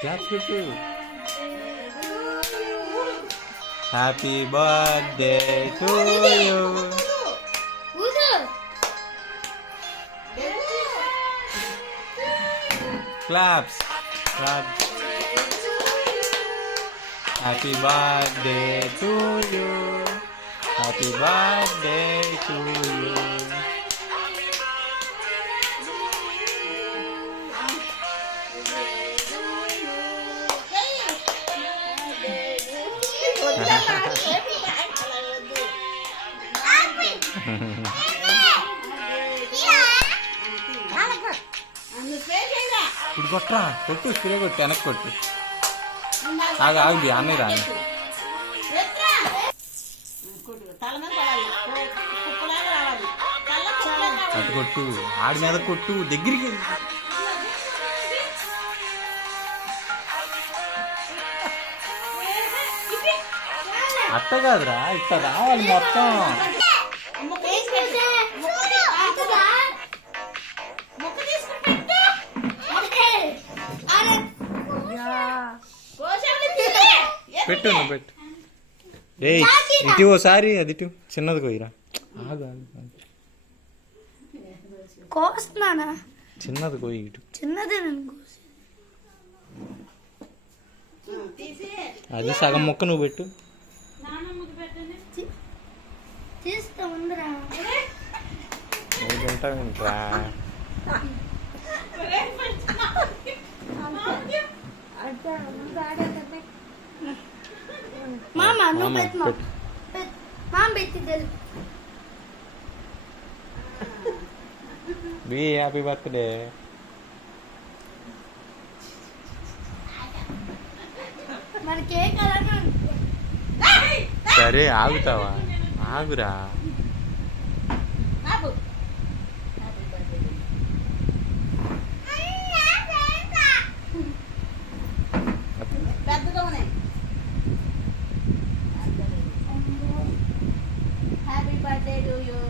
Claps కొట్టు. Happy birthday to you. Claps claps. Happy birthday to you. Happy birthday to you. ఇప్పుడు కొట్టరా, కొట్టు, spray కొట్టు, వెనక్కి కొట్టు. ఆగు ఆగు, అన్నయ్య రాని. అటు కొట్టు, ఆడి మీద కొట్టు, దగ్గరికి. అట్ట కాదురా, ఇట్లా రావాలి మొత్తం. పెట్టు నువ్వు పెట్టు. ఏ ఇటు ఓసారి, అది ఇటు చిన్నది కొయ్యరా. కోస్తున్నానా? చిన్నది కొయ్యి ఇటు. చిన్నదే అది సగం ముక్క నువ్వు పెట్టు. తీస్తా ఉందిరా. ఉంటావురా. మామ నువ్వు పెట్టు. మామ పెట్టి బి హ్యాపీ బర్త్డే. మరి కేక్ అలానే. సరే ఆగుతావా? ఆగురా. Happy birthday to you.